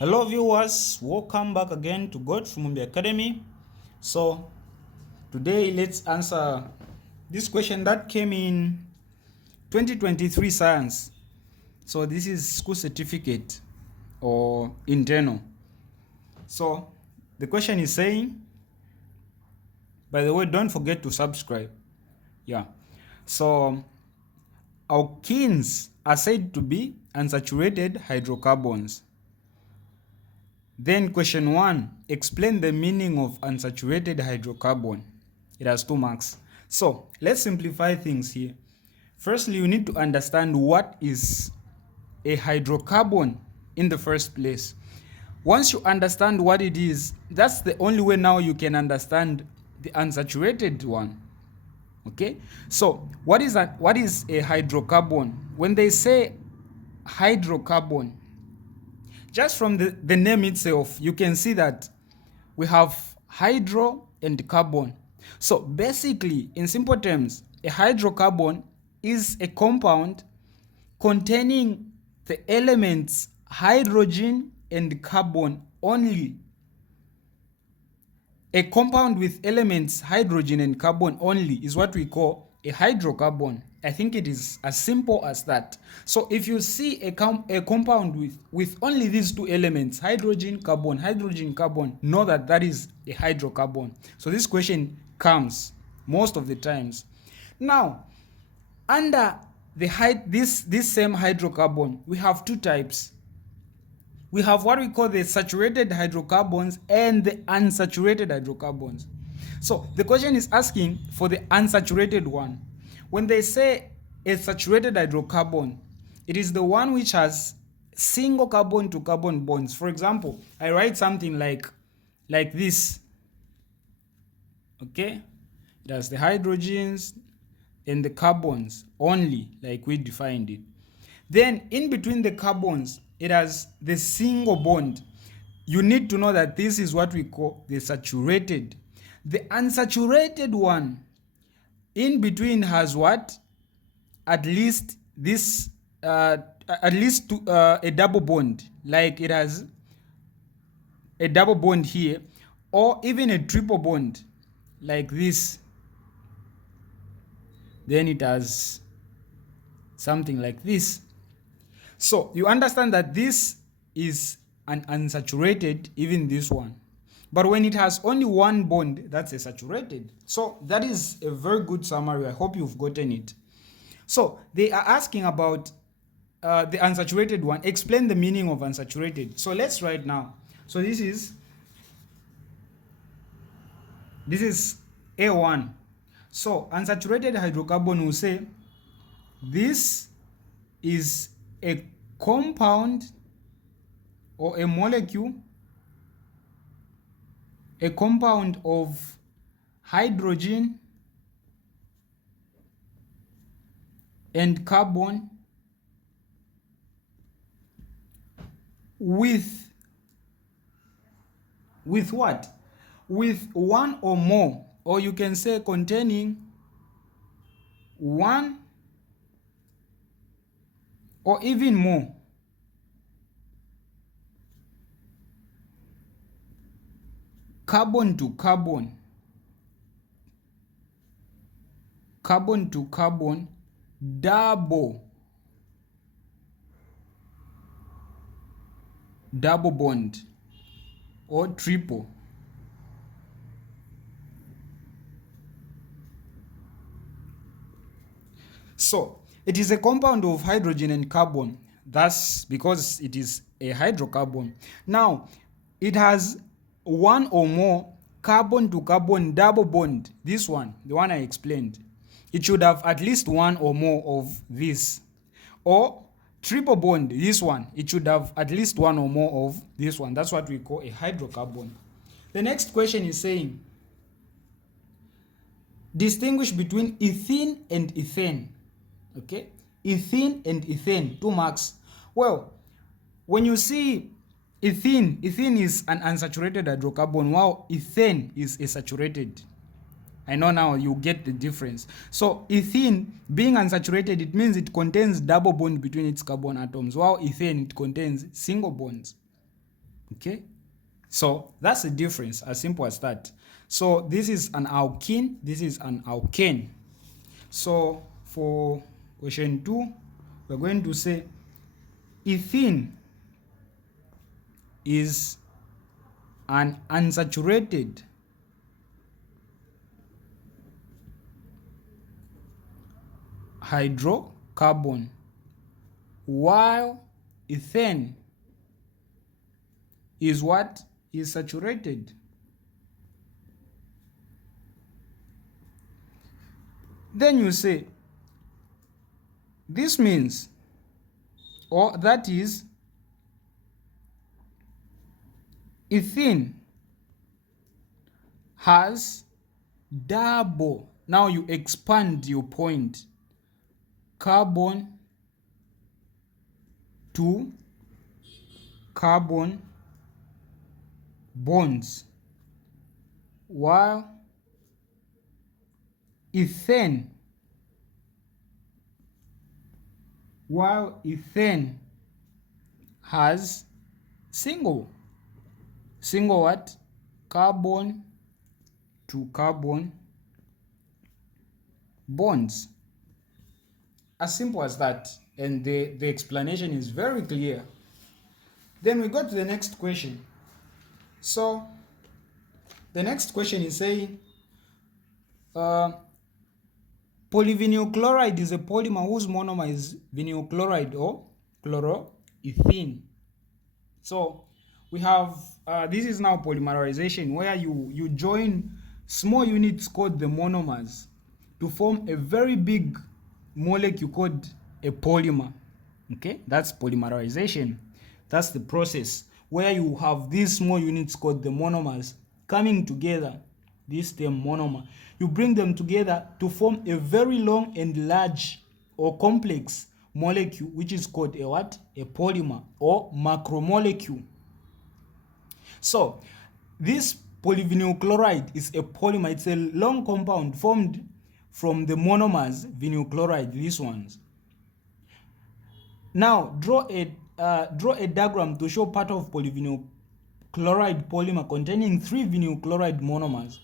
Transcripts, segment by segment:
Hello viewers, welcome back again to God from the Academy. So today let's answer this question that came in 2023 science. So this is school certificate or internal. So the question is saying, by the way, don't forget to subscribe. Yeah. So alkenes are said to be unsaturated hydrocarbons. Then question 1, explain the meaning of unsaturated hydrocarbon. It has 2 marks. So let's simplify things here. Firstly, you need to understand what is a hydrocarbon in the first place. Once you understand what it is, that's the only way now you can understand the unsaturated one. Okay, so what is a hydrocarbon? When they say hydrocarbon, just from the name itself, you can see that we have hydro and carbon. So basically, in simple terms, a hydrocarbon is a compound containing the elements hydrogen and carbon only. A compound with elements hydrogen and carbon only is what we call a hydrocarbon. I think it is as simple as that. So if you see a compound with only these two elements, hydrogen, carbon, know that that is a hydrocarbon. So this question comes most of the times. Now, under this same hydrocarbon, we have two types. We have what we call the saturated hydrocarbons and the unsaturated hydrocarbons. So the question is asking for the unsaturated one. When they say a saturated hydrocarbon, it is the one which has single carbon to carbon bonds. For example, I write something like this. Okay? It has the hydrogens and the carbons only, like we defined it. Then in between the carbons, it has the single bond. You need to know that this is what we call the saturated. The unsaturated one, in between has what? At least this, a double bond. Like it has a double bond here, or even a triple bond, like this. Then it has something like this. So you understand that this is an unsaturated, even this one. But when it has only one bond, that's a saturated. So that is a very good summary. I hope you've gotten it. So they are asking about the unsaturated one. Explain the meaning of unsaturated. So let's write now. So this is A1. So unsaturated hydrocarbon will say this is a compound or a molecule, a compound of hydrogen and carbon with what? With one or more, or you can say containing one or even more carbon to carbon double bond or triple. So it is a compound of hydrogen and carbon. That's because it is a hydrocarbon. Now, it has one or more carbon to carbon double bond. This one, the one I explained. It should have at least one or more of this. Or triple bond, this one. It should have at least one or more of this one. That's what we call a hydrocarbon. The next question is saying, distinguish between ethene and ethane. Okay, ethene and ethane, 2 marks. Well, when you see ethene is an unsaturated hydrocarbon, while ethane is a saturated. I know now you get the difference. So ethene being unsaturated, it means it contains double bond between its carbon atoms, while ethane, it contains single bonds. Okay, so that's the difference, as simple as that. So this is an alkene, this is an alkane. So for question 2, we're going to say ethene is an unsaturated hydrocarbon, while ethane is what? Is saturated. Then you say, this means, or that is, ethene has double, now you expand your point, carbon to carbon bonds, while ethane has single what? Carbon to carbon bonds. As simple as that, and the explanation is very clear. Then we go to the next question. So the next question is saying polyvinyl chloride is a polymer whose monomer is vinyl chloride or chloroethene. So we have this is now polymerization, where you join small units called the monomers to form a very big molecule called a polymer. Okay, that's polymerization. That's the process where you have these small units called the monomers coming together, this term monomer. You bring them together to form a very long and large or complex molecule, which is called a what? A polymer or macromolecule. So this polyvinyl chloride is a polymer. It's a long compound formed from the monomers vinyl chloride, these ones. Now draw a diagram to show part of polyvinyl chloride polymer containing 3 vinyl chloride monomers.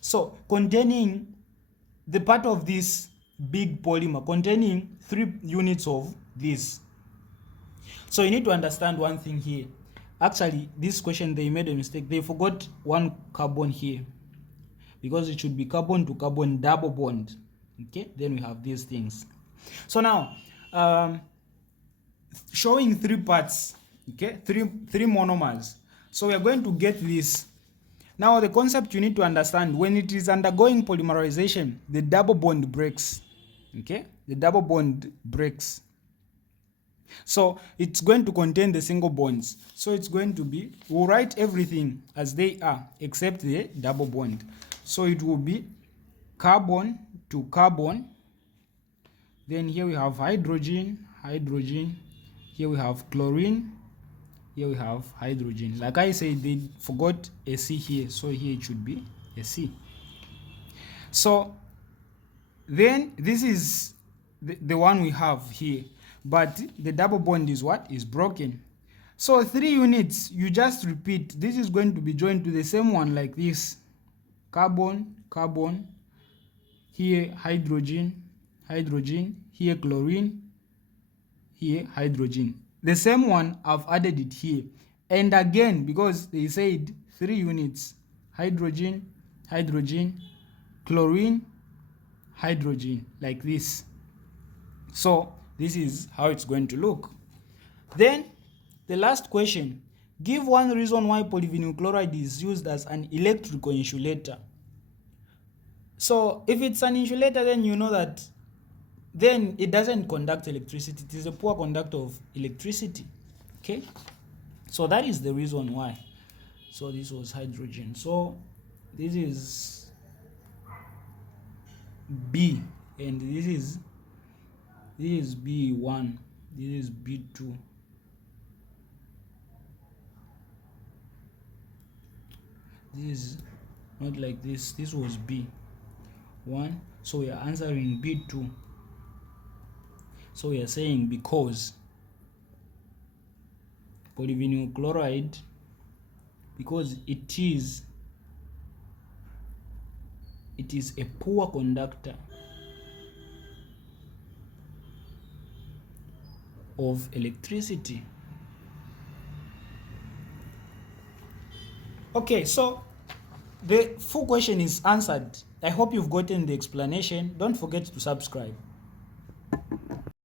So containing the part of this big polymer containing 3 units of this. So you need to understand one thing here. Actually, this question, they made a mistake. They forgot one carbon here, because it should be carbon to carbon double bond. Okay, then we have these things. So now showing 3 parts, okay, three monomers. So we are going to get this. Now the concept you need to understand, when it is undergoing polymerization, the double bond breaks. Okay, the double bond breaks. So it's going to contain the single bonds. So it's going to be, we'll write everything as they are except the double bond. So it will be carbon to carbon. Then here we have hydrogen. Here we have chlorine. Here we have hydrogen. Like I said, they forgot a C here. So here it should be a C. So then this is the one we have here. But the double bond is what? Is broken. So 3 units, you just repeat. This is going to be joined to the same one like this. Carbon, carbon. Here hydrogen, here chlorine, here hydrogen. The same one, I've added it here. And again, because they said 3 units, hydrogen, chlorine, hydrogen, like this. So this is how it's going to look. Then the last question, give one reason why polyvinyl chloride is used as an electrical insulator. So if it's an insulator, then you know that then it doesn't conduct electricity. It is a poor conductor of electricity. Okay, so that is the reason why. So this was hydrogen. So this is B, and this is B1, this is B2. This is not like this. This was B1. So we are answering B2. So we are saying because polyvinyl chloride because it is a poor conductor of electricity. Okay, so the full question is answered. I hope you've gotten the explanation. Don't forget to subscribe.